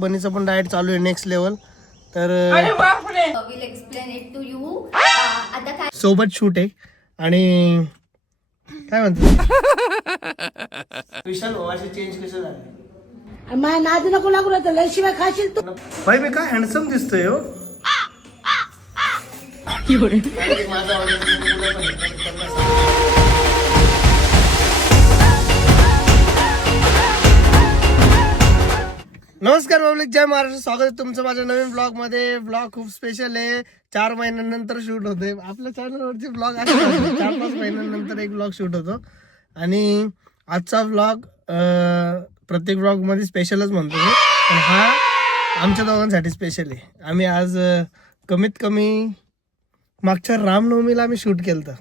बनीचं पण डाएट चालू आहे नेक्स्ट लेवल. तर will explain it to you. आता काय सोबत शूट आहे आणि काय म्हणतो विशाल भावाचे चेंज कसे झाले. माझ्या नादी नको लागू तर लय शिवाय खाशील तू. भाई मी काय हँडसम दिसतोय हो. माझा नमस्कार पब्लिक, जय महाराष्ट्र. स्वागत आहे तुमचं माझ्या नवीन ब्लॉग मध्ये. ब्लॉग खूप स्पेशल आहे. 4 महिन्यानंतर शूट होते आपल्या चॅनलवरती ब्लॉग. 4-5 महिन्यानंतर एक ब्लॉग शूट होतो आणि आजचा ब्लॉग प्रत्येक ब्लॉग मध्ये स्पेशलच म्हणतो मी, पण हा आमच्या दोघांसाठी स्पेशल आहे. आम्ही आज कमीत कमी मागच्या रामनवमीला आम्ही शूट केलं,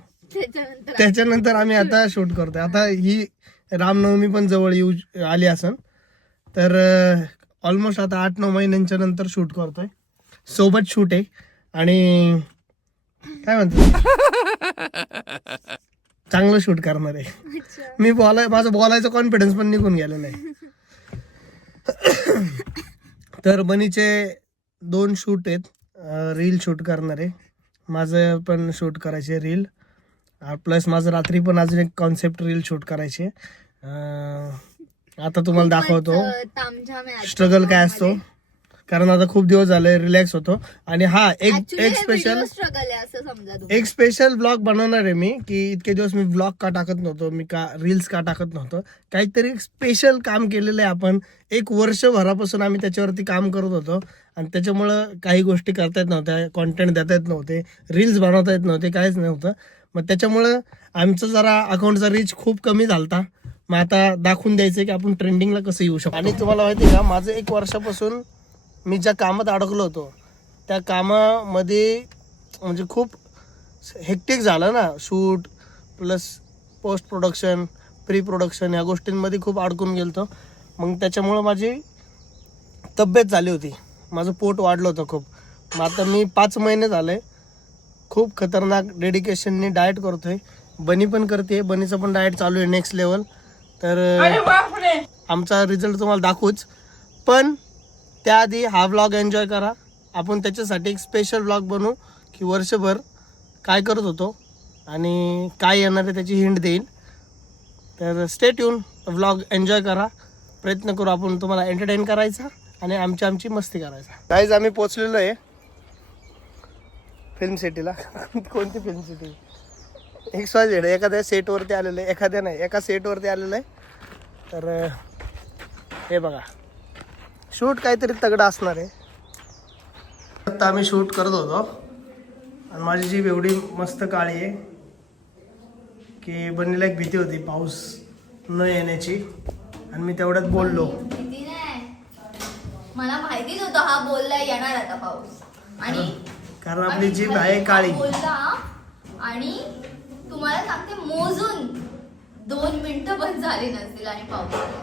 त्याच्यानंतर आम्ही आता शूट करतोय. आता ही रामनवमी पण जवळ येऊ आली असन, तर ऑलमोस्ट आता 8-9 महिन्यांच्या नंतर शूट करतोय. सोबत शूट आहे आणि काय म्हणतो चांगलं शूट करणार आहे. मी माझं बोलायचं कॉन्फिडन्स पण निघून गेलेलं आहे. तर बनीचे 2 शूट आहेत. रील शूट करणार आहे, माझं पण शूट करायचे रील, प्लस माझं रात्री पण अजून एक कॉन्सेप्ट रील शूट करायचे. आता तुम्हाला दाखवतो स्ट्रगल काय असतो, कारण आता खूप दिवस झाले रिलॅक्स होतो. आणि हा एक स्पेशल ब्लॉग बनवणार आहे मी, की इतके दिवस मी ब्लॉग का टाकत नव्हतो, मी का रील्स का टाकत नव्हतो. काहीतरी स्पेशल काम केलेलं आहे आपण. 1 वर्षभरापासून आम्ही त्याच्यावरती काम करत होतो आणि त्याच्यामुळं काही गोष्टी करता येत नव्हत्या, कॉन्टेंट देता येत नव्हते, रील्स बनवता येत नव्हते, काहीच नव्हतं. मग त्याच्यामुळं आमचं जरा अकाउंटचा रीच खूप कमी झालता. मग आता दाखवून द्यायचं की आपण ट्रेंडिंगला कसं येऊ शकतो. आणि तुम्हाला माहिती आहे का, माझं 1 वर्षापासून मी ज्या कामात अडकलो होतो त्या कामामध्ये म्हणजे खूप हेक्टिक झालं ना. Shoot plus post production, pre production या गोष्टींमध्ये खूप अडकून गेलतो. मग त्याच्यामुळं माझी तब्येत झाली होती, माझं पोट वाढलं होतं खूप. मग आता मी 5 महिने झाले खूप खतरनाक डेडिकेशननी डाएट करतोय. बनी पण करते, बनीचं पण डाएट चालू आहे नेक्स्ट लेवल. तर आमचा रिझल्ट तुम्हाला दाखवूच, पण त्याआधी हा व्लॉग एन्जॉय करा. आपण त्याच्यासाठी एक स्पेशल व्लॉग बनवू की वर्षभर काय करत होतो आणि काय येणार आहे त्याची हिंट देईल. तर स्टे ट्यून, व्लॉग एन्जॉय करा. प्रयत्न करू आपण तुम्हाला एंटरटेन करायचा आणि आमची मस्ती करायचा. गाईज आम्ही पोचलेलो आहे फिल्म सिटीला. कोणती फिल्म सिटी? XYZ. एखाद्या सेटवरती आलेलं आहे, एका सेटवरती आलेलं आहे. तर हे बघा, शूट काहीतरी तगडा असणार आहे. आता आम्ही शूट करत होतो आणि माझी जीभ एवढी मस्त काळी आहे की बनीला एक भीती होती पाऊस न येण्याची, आणि मी तेवढ्यात बोललो. मला माहितीच होतं हा बोलला येणार आता पाऊस, आणि कारण आपली जीभ आहे काळी. बोलला आणि तुम्हाला सांगते मोजून 2 मिनिटं पण झाली नसतील आणि पाऊस आला.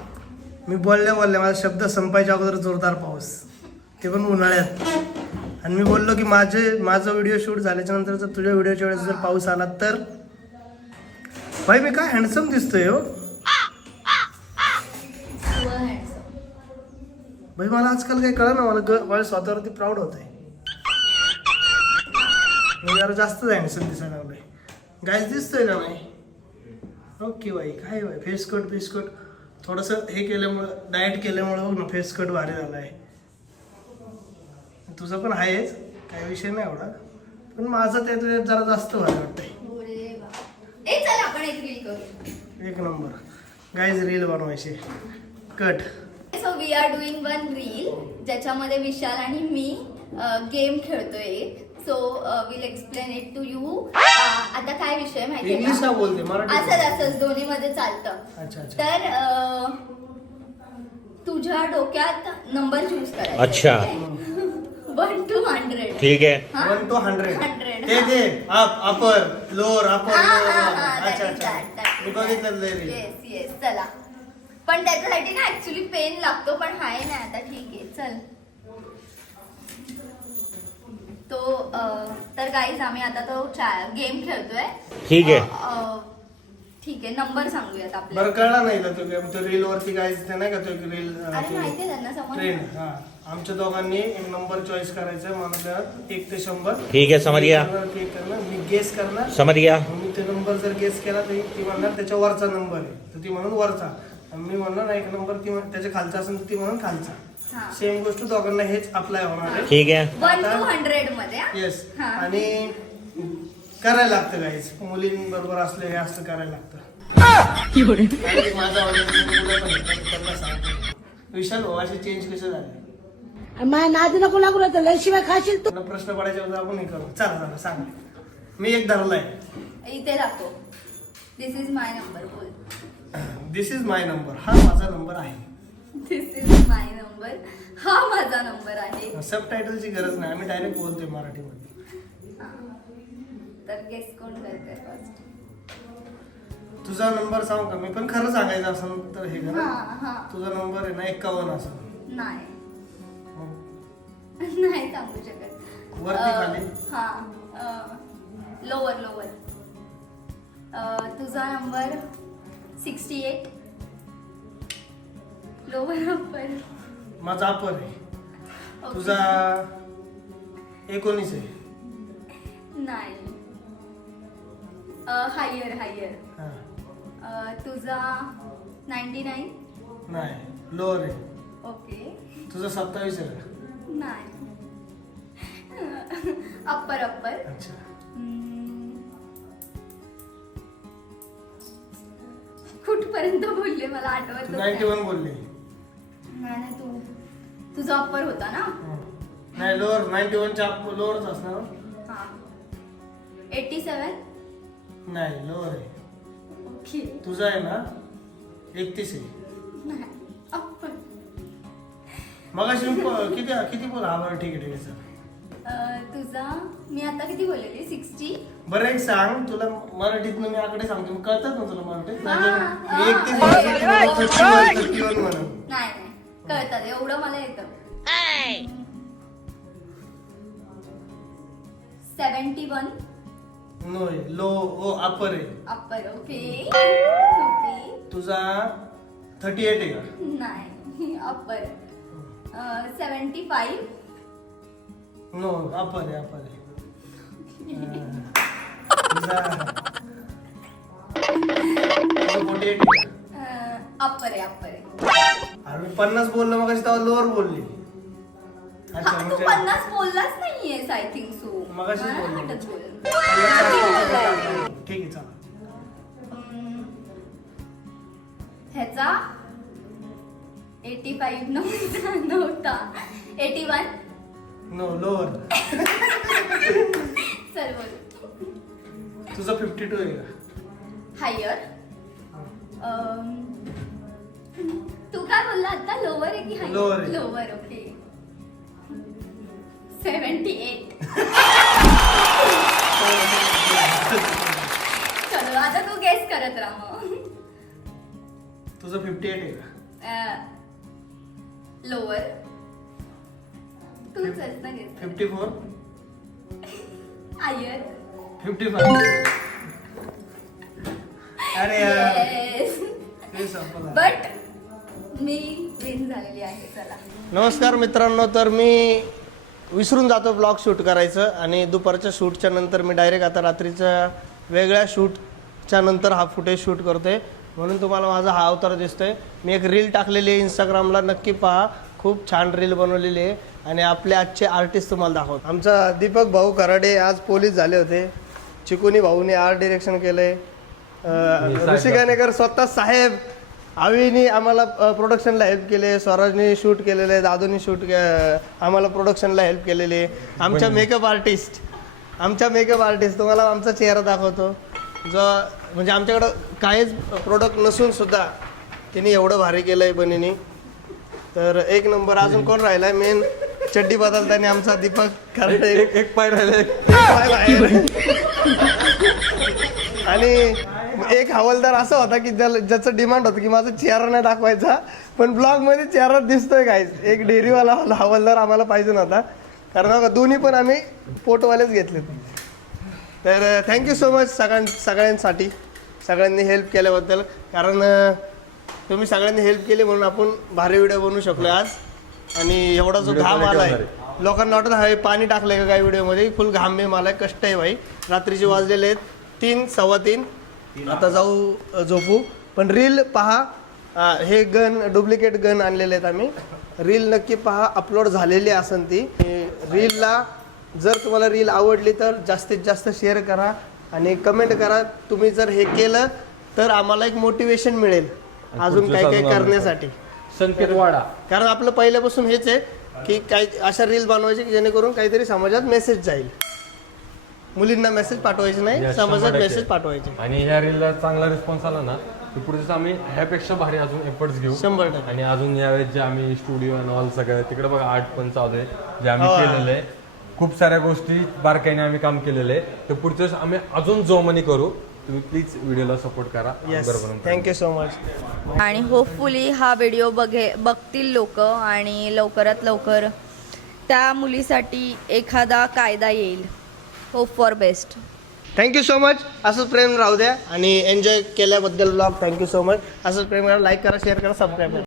मी बोलले माझा शब्द संपायच्या अगोदर जोरदार पाऊस, ते पण उन्हाळ्यात. आणि मी बोललो की माझं व्हिडिओ शूट झाल्याच्या नंतर जर तुझ्या व्हिडिओच्या वेळेस जर पाऊस आला तर. भाई मी काय हँडसम दिसतोय हो. भाई मला आजकाल काही कळलं ना, मला स्वतःवरती प्राऊड होत आहे. मी जरा जास्तच हँडसम दिसायला लागलोय. गायच दिसतोय ना नाही? ओके भाई, काय भाई फेस कट थोडंसं हे केल्यामुळं, डाएट केल्यामुळं बघ ना फेस कट भारी झाला आहे. तुझं पण आहेच, काही विषय नाही एवढा, पण माझं त्यात जरा जास्त भारी वाटतंय. एक नंबर. गाईज रील बनवायचे cut. So we are doing 1 reel ज्याच्यामध्ये विशाल आणि मी गेम खेळतोय. So will explain it to you. आता काय विषय माहिती इंग्लिश का बोलते, मराठी? असंच दोन्ही मध्ये चालतं. अच्छा. तर तुझ्या डोक्यात नंबर चूज करायचा. अच्छा. 1 to 100. ठीक है. 1 to 100. 100. ते अपर लोअर अपर. अच्छा. मी बघितलं रील. येस. चला, पण त्याच्यासाठी ना ऍक्च्युली पेन लागतो, पण हाय ना आता. ठीक आहे, चल. तर गाईज आम्ही आता तो गेम खेळतोय. ठीक है. ठीक आहे नंबर सांगूयात बरं आपल्याला. कळला नाही का तो रील वरती काय ते नाही का तो रील अरे माहितीये त्यांना समज. ट्रेंड. हा आमच्या दोघांनी एक नंबर चॉईस करायचा मला 1 ते 100. ठीक आहे, समज गया. क्लिक करणार, मी गेस करणार. समझ गया. मी ते नंबर जर गेस केला तर ती म्हणणार त्याच्या वरचा नंबर आहे तर ती म्हणून वरचा. आणि मी म्हणणार एक नंबर ती त्याच्या खालचा असेल तर ती म्हणून खालचा. हा. सेम गोष्ट दोघांना हेच अप्लाय होणार आहे. ठीक है. 1 to 100 मध्ये हा? येस. हा. आणि करायला लागतं गाईज, मुलींबरोबर असलं हे असं करायला लागतं. आणि माझा audience मुलं पण आहेत, त्यांना सांगतो. विशाल भाऊ असे चेंज कसे झाले? माझ्या नादी नको लागू राहतं लय शिवाय खाशील तू. त्यांना प्रश्न पडायच्या होता आपण हे करू. चला सांग. मी एक धरलाय. इथे लागतो. दिस इज माय नंबर. बोल. दिस इज माय नंबर. हा माझा नंबर आहे. दिस इज माय नंबर. हा माझा नंबर आहे. सब टायटलची गरज नाही, आम्ही डायरेक्ट बोलतोय मराठीमध्ये. हा. तर गेस कोण करते फर्स्ट? तुझा नंबर सांग का? मी पण खरं सांगायचं असं तर हे हा करा. हा. तुझा नंबर आहे ना 51 असं. नाही मग नाही सांगू शकत. वरती खाली? हा लोअर लोअर. तुझा नंबर 68. Lower upper. माझा अपर आहे. तुझा 19 आहे. नाही. Higher higher. हा. तुझा 99. नाही लोअर आहे. ओके. तुझा 27 आहे का? नाही. Upper upper. अच्छा. कुठपर्यंत बोलले मला तू आठवत 91 बोलली. नाही तू तुझा अप्पर होता ना. नाही लोअर 91च्या लोअरच असणार. हा. 87. नाही लोअर आहे. ओके. तुझा आहे ना 31 आहे. नाही अप्पर. मग अशी किती किती बोला? हा बरं ठीक आहे सर. तुझा मी आता किती बोललेली 60. बरं एक सांग, तुला मराठीतनं मी आकडे सांगतो, मग कळतात ना तुला मराठीत? हा, मी 31 हा. म्हणतो, 31 म्हणून. नाही नाही कळतात एवढं मला येतं. 71. नो लो ओ अपर आहे. अप्पर. Okay okay. तुझा 38 आहे का? नाही अप्पर. 75. नो अपर आहे. तुझा 48 आहे का? अप्पर आहे अप्पर आहे. अरे मी 50 बोललो मग तेव्हा लोअर बोलली. अच्छा हा, तू म्हणजे 50 बोललाच नाहीयेस आय थिंक सो. मगाशीच बोललो. ठीक आहे चला. ह्याचा 85 नव्हता. 81. No lower. चल बोल. तुझा 52 आहे का? हायर. तू काय बोलला आता? लोअर आहे की हायर? Lower आहे. लोअर. ओके. 78. चलो आता तू गेस करत राहा मग. तुझा 58 आहे का? लोअर. तूच आहेस ना गेस. 54. हायर. 55. अरे यार हे संपलं. बट मी विन झालेली आहे. चला. नमस्कार मित्रांनो, तर मी विसरून जातो ब्लॉग शूट करायचं आणि दुपारच्या शूटच्या नंतर मी डायरेक्ट आता रात्रीच्या वेगळ्या शूटच्या नंतर हा फुटेज शूट करतोय, म्हणून तुम्हाला माझा हा अवतार दिसतोय. मी एक रील टाकलेली आहे इंस्टाग्रामला, नक्की पहा. खूप छान रील बनवलेली आहे आणि आपले आजचे आर्टिस्ट तुम्हाला दाखवतो. आमचा दीपक भाऊ कराडे आज पोलीस झाले होते. चिकुनी भाऊने आर्ट डिरेक्शन केलंय. ऋषी गाणेकर स्वतः साहेब आवीनी आम्हाला प्रोडक्शनला हेल्प केले. स्वराजने शूट केलेलं आहे. दादूनी आम्हाला प्रोडक्शनला हेल्प केलेले. आमच्या मेकअप आर्टिस्ट तुम्हाला आमचा चेहरा दाखवतो, जो म्हणजे आमच्याकडं काहीच प्रोडक्ट नसून सुद्धा तिने एवढं भारी केलं आहे बनीनी. तर एक नंबर. अजून कोण राहिलाय मेन चड्डी बदलताना? आमचा दीपक कराडे. एक पाय राहिले. आणि एक हवालदार असा होता की ज्याचं डिमांड होतं की माझा चेहरा नाही दाखवायचा, पण ब्लॉग मध्ये चेहरा दिसतोय गाईज. एक डेअरीवाला हवालदार आम्हाला पाहिजे नव्हता, कारण दोन्ही पण आम्ही पोटवालेच घेतले. तर थँक्यू सो मच सगळ्यांसाठी. सगळ्यांनी हेल्प केल्याबद्दल. कारण तुम्ही सगळ्यांनी हेल्प केली म्हणून आपण भारी व्हिडिओ बनवू शकलो आज. आणि एवढा जो घाम आलाय लोकांना वाटत आहे पाणी टाकलंय का काय व्हिडिओमध्ये. फुल घाम बिम आलाय, कष्ट आहे भाई. रात्रीचे वाजलेले आहेत 3 सव्वा 3. आता जाऊ झोपू. पण रील पहा. हे गन डुप्लिकेट गन आणलेले आहेत आम्ही. रील नक्की पहा, अपलोड झालेली असेल ती. रीलला जर तुम्हाला रील आवडली तर जास्तीत जास्त शेअर करा आणि कमेंट करा. तुम्ही जर हे केलं तर आम्हाला एक मोटिवेशन मिळेल अजून काही काही करण्यासाठी. संकेत वाढा. कारण आपलं पहिल्यापासून हेच आहे की काही अशा रील बनवायचे की जेणेकरून काहीतरी समाजात मेसेज जाईल. मुलींना मेसेज पाठवायचे नाही, समाजात मेसेज पाठवायचे. आणि ह्या रीलला चांगला रिस्पॉन्स आला ना तर पुढे आम्ही ह्यापेक्षा भारी अजून एफर्ट्स घेऊ 100%. आणि अजून यावेळेस जे आम्ही स्टुडिओ आणि ऑल सगळं तिकडे बघा आर्ट पण चालू आहे जे आम्ही केलेलं आहे. खूप साऱ्या गोष्टी बारकाईने आम्ही काम केलेलं आहे. तर पुढच्या वेळेस आम्ही अजून जोमाने करू. तुम्ही प्लीज व्हिडिओला सपोर्ट करा. Thank you so much. आणि होपफुली हा व्हिडिओ बघतील लोक आणि लवकरात लवकर त्या मुलीसाठी एखादा कायदा येईल. Hope for best. Thank you so much. असंच प्रेम राहू द्या आणि एन्जॉय केल्याबद्दल ब्लॉग थँक्यू सो मच. असंच प्रेम करा, लाईक करा, शेअर करा, सबस्क्राईब करा.